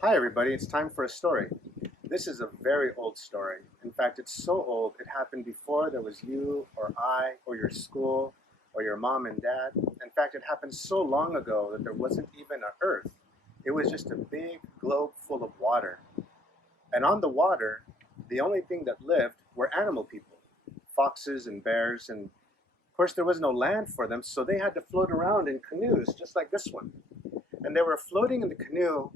Hi everybody, it's time for a story. This is a very old story. In fact, it's so old it happened before there was you or I or your school or your mom and dad. In fact, it happened so long ago that there wasn't even an earth. It was just a big globe full of water. And on the water, the only thing that lived were animal people, foxes and bears, and of course there was no land for them, so they had to float around in canoes just like this one. And they were floating in the canoe,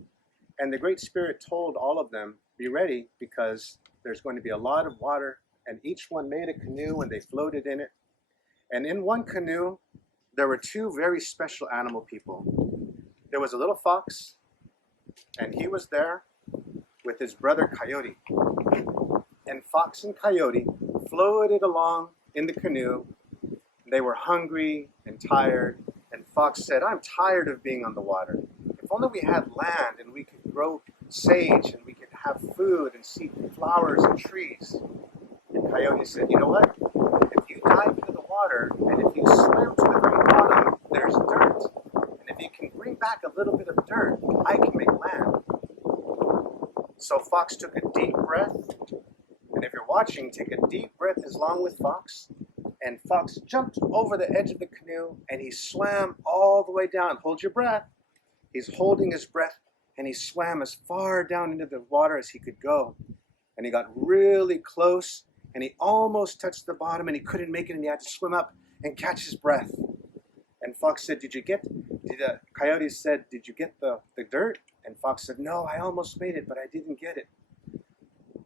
and the Great Spirit told all of them, be ready because there's going to be a lot of water. And each one made a canoe and they floated in it. And in one canoe, there were two very special animal people. There was a little fox, and he was there with his brother Coyote. And Fox and Coyote floated along in the canoe. They were hungry and tired. And Fox said, I'm tired of being on the water. If only we had land and we could grow sage and we could have food and see flowers and trees. And Coyote said, you know what? If you dive into the water and if you swim to the very bottom, there's dirt. And if you can bring back a little bit of dirt, I can make land. So Fox took a deep breath. And if you're watching, take a deep breath as long with Fox. And Fox jumped over the edge of the canoe and he swam all the way down. Hold your breath. He's holding his breath and he swam as far down into the water as he could go. And he got really close and he almost touched the bottom and he couldn't make it and he had to swim up and catch his breath. And Fox said, Coyote said, did you get the dirt? And Fox said, no, I almost made it, but I didn't get it.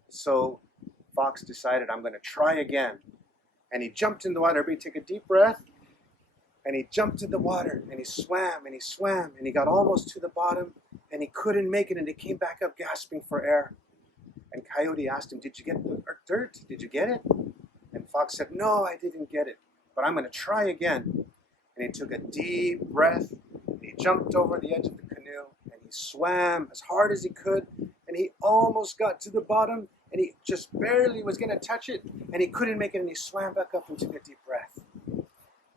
So Fox decided, I'm going to try again. And he jumped in the water. Everybody take a deep breath. And he jumped in the water and he swam and he swam and he got almost to the bottom and he couldn't make it and he came back up gasping for air. And Coyote asked him, did you get the dirt? Did you get it? And Fox said, no, I didn't get it, but I'm going to try again. And he took a deep breath and he jumped over the edge of the canoe and he swam as hard as he could and he almost got to the bottom and he just barely was going to touch it and he couldn't make it and he swam back up and took a deep breath.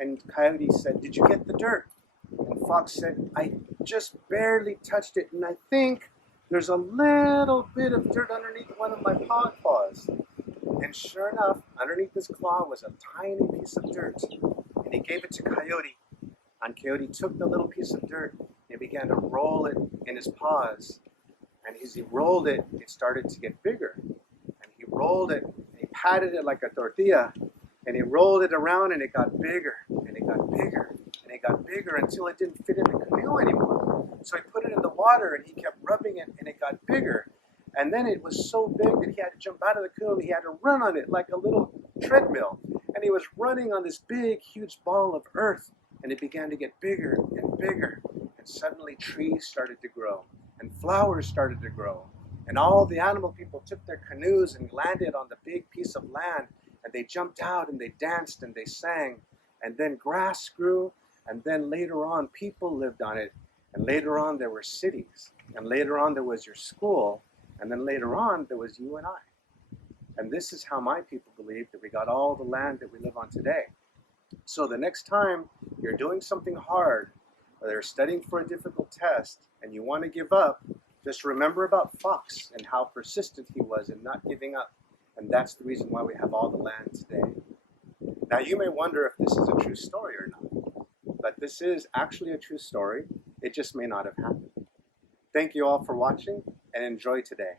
And Coyote said, did you get the dirt? And Fox said, I just barely touched it and I think there's a little bit of dirt underneath one of my paws. And sure enough, underneath his claw was a tiny piece of dirt. And he gave it to Coyote. And Coyote took the little piece of dirt and began to roll it in his paws. And as he rolled it, it started to get bigger. And he rolled it, and he patted it like a tortilla. And he rolled it around and it got bigger. And it got bigger. And it got bigger until it didn't fit in the canoe anymore. So he put it in the water and he kept rubbing it and it got bigger. And then it was so big that he had to jump out of the canoe and he had to run on it like a little treadmill. And he was running on this big, huge ball of earth. And it began to get bigger and bigger. And suddenly trees started to grow. And flowers started to grow. And all the animal people took their canoes and landed on the big piece of land. And they jumped out and they danced and they sang. And then grass grew. And then later on, people lived on it. And later on, there were cities. And later on, there was your school. And then later on, there was you and I. And this is how my people believe that we got all the land that we live on today. So the next time you're doing something hard, or you're studying for a difficult test, and you want to give up, just remember about Fox and how persistent he was in not giving up. And that's the reason why we have all the land today. Now you may wonder if this is a true story or not. But this is actually a true story. It just may not have happened. Thank you all for watching and enjoy today.